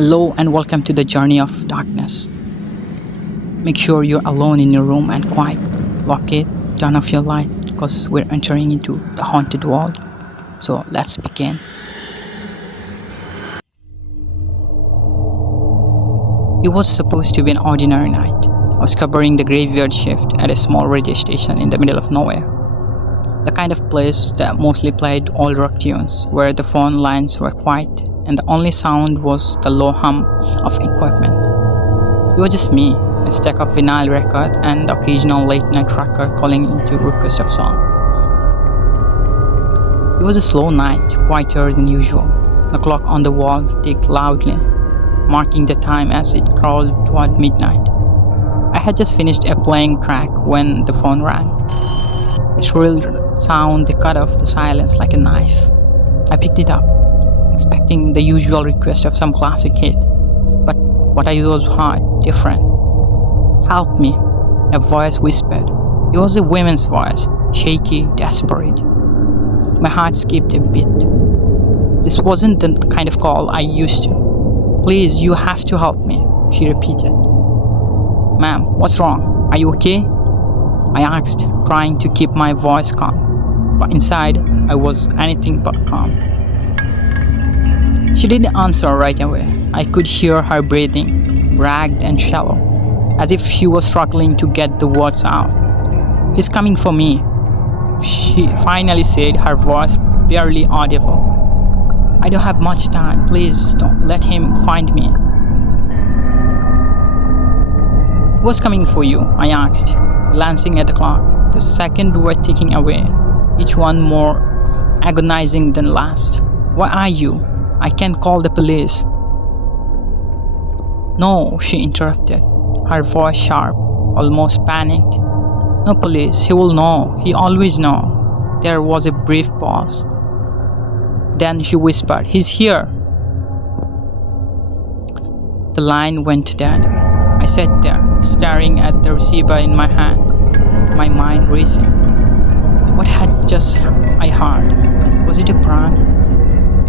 Hello and welcome to the journey of darkness. Make sure you're alone in your room and quiet. Lock it, turn off your light because we're entering into the haunted world. So let's begin. It was supposed to be an ordinary night. I was covering the graveyard shift at a small radio station in the middle of nowhere. The kind of place that mostly played old rock tunes, where the phone lines were quiet and the only sound was the low hum of equipment. It was just me, a stack of vinyl records, and the occasional late-night tracker calling into request of song. It was a slow night, quieter than usual. The clock on the wall ticked loudly, marking the time as it crawled toward midnight. I had just finished a playing track when the phone rang. A shrill sound that cut off the silence like a knife. I picked it up, expecting the usual request of some classic hit. But what I was heard, different. "Help me," a voice whispered. It was a woman's voice, shaky, desperate. My heart skipped a beat. This wasn't the kind of call I used to. "Please, you have to help me," she repeated. "Ma'am, what's wrong? Are you okay?" I asked, trying to keep my voice calm. But inside, I was anything but calm. She didn't answer right away. I could hear her breathing, ragged and shallow, as if she was struggling to get the words out. "He's coming for me," she finally said, her voice barely audible. "I don't have much time. Please don't let him find me." "Who's coming for you?" I asked, glancing at the clock. The seconds were ticking away, each one more agonizing than last. "Where are you? I can't call the police." "No," she interrupted, her voice sharp, almost panicked. "No police. He will know. He always know." There was a brief pause. Then she whispered, "He's here." The line went dead. I sat there, staring at the receiver in my hand, my mind racing. What had just I heard? Was it a prank?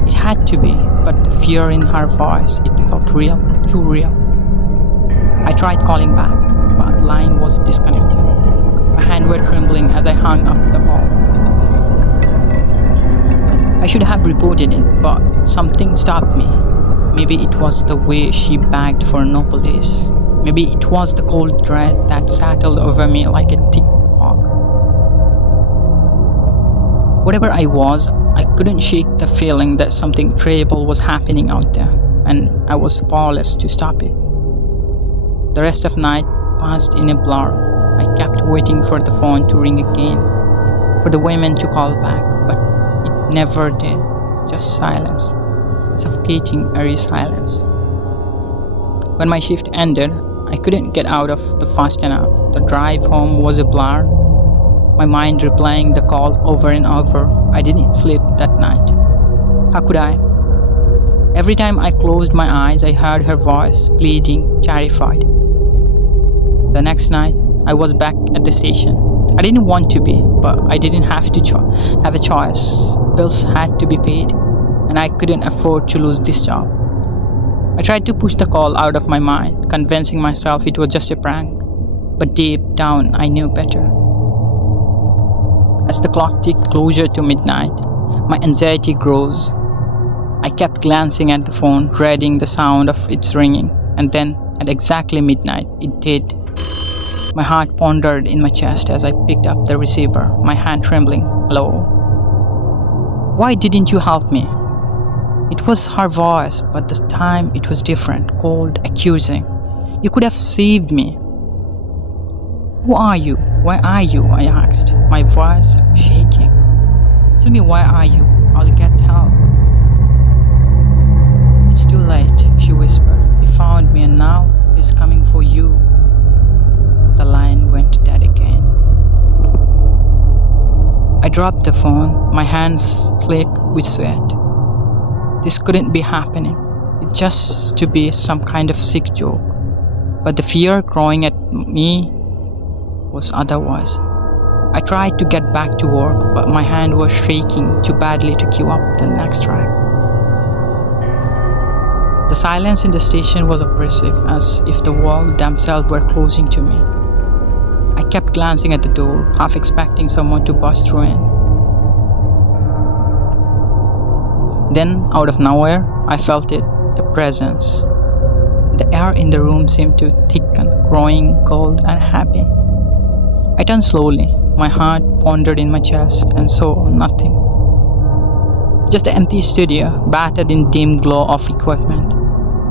It had to be, but the fear in her voice, it felt real, too real. I tried calling back, but the line was disconnected. My hands were trembling as I hung up the call. I should have reported it, but something stopped me. Maybe it was the way she begged for no police. Maybe it was the cold dread that settled over me like a thick fog. Whatever I was, I couldn't shake the feeling that something terrible was happening out there, and I was powerless to stop it. The rest of the night passed in a blur. I kept waiting for the phone to ring again, for the women to call back, but it never did. Just silence, suffocating, eerie silence. When my shift ended, I couldn't get out of the fast enough. The drive home was a blur, my mind replaying the call over and over. I didn't sleep that night. How could I? Every time I closed my eyes, I heard her voice, pleading, terrified. The next night, I was back at the station. I didn't want to be, but I didn't have to have a choice. Bills had to be paid, and I couldn't afford to lose this job. I tried to push the call out of my mind, convincing myself it was just a prank, but deep down I knew better. As the clock ticked closer to midnight, my anxiety grows. I kept glancing at the phone, dreading the sound of its ringing, and then, at exactly midnight, it did. My heart pounded in my chest as I picked up the receiver, my hand trembling. "Hello? Why didn't you help me?" It was her voice, but this time it was different, cold, accusing. "You could have saved me." "Who are you? Where are you?" I asked, my voice shaking. "Tell me, where are you? I'll get help." "It's too late," she whispered. "He found me and now he's coming for you." The line went dead again. I dropped the phone, my hands slick with sweat. This couldn't be happening. It just to be some kind of sick joke. But the fear growing at me was otherwise. I tried to get back to work, but my hand was shaking too badly to queue up the next track. The silence in the station was oppressive, as if the walls themselves were closing to me. I kept glancing at the door, half expecting someone to bust through in. Then, out of nowhere, I felt it, a presence. The air in the room seemed to thicken, growing cold and heavy. I turned slowly, my heart pondered in my chest, and saw nothing. Just an empty studio, bathed in dim glow of equipment.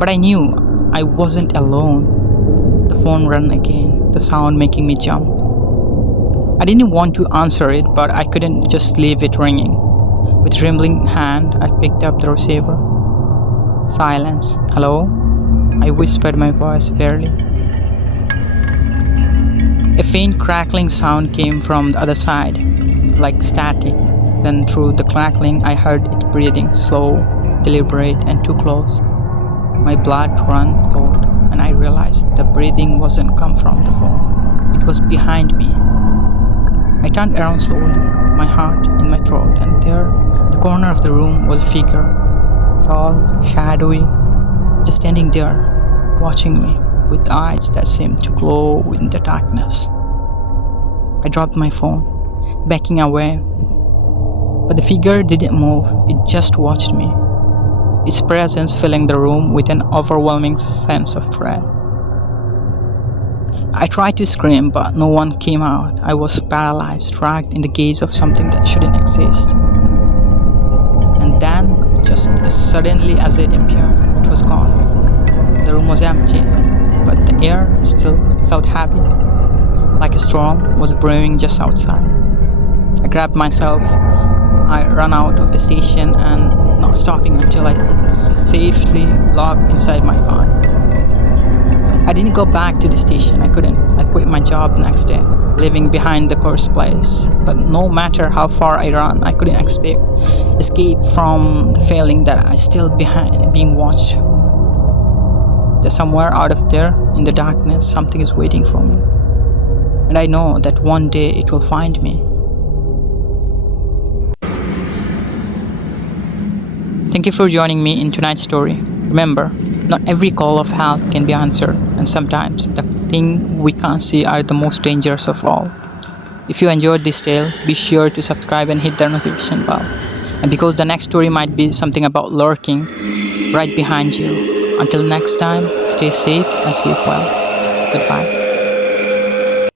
But I knew I wasn't alone. The phone rang again, the sound making me jump. I didn't want to answer it, but I couldn't just leave it ringing. With trembling hand, I picked up the receiver. Silence. Hello? I whispered, my voice barely. A faint crackling sound came from the other side, like static. Then through the crackling, I heard it breathing, slow, deliberate, and too close. My blood ran cold, and I realized the breathing wasn't come from the phone. It was behind me. I turned around slowly, my heart in my throat, and there, in the corner of the room, was a figure, tall, shadowy, just standing there, watching me, with eyes that seemed to glow in the darkness. I dropped my phone, backing away, but the figure didn't move, it just watched me, its presence filling the room with an overwhelming sense of dread. I tried to scream, but no one came out. I was paralyzed, trapped in the gaze of something that shouldn't exist. And then, just as suddenly as it appeared, it was gone. The room was empty, but the air still felt heavy, like a storm was brewing just outside. I grabbed myself. I ran out of the station and not stopping until I safely locked inside my car. I didn't go back to the station. I couldn't. I quit my job next day, leaving behind the cursed place. But no matter how far I ran, I couldn't escape from the feeling that I still being watched. That somewhere out of there, in the darkness, something is waiting for me. And I know that one day it will find me. Thank you for joining me in tonight's story. Remember, not every call of help can be answered, and sometimes the things we can't see are the most dangerous of all. If you enjoyed this tale, be sure to subscribe and hit the notification bell. And because the next story might be something about lurking right behind you. Until next time, stay safe and sleep well. Goodbye.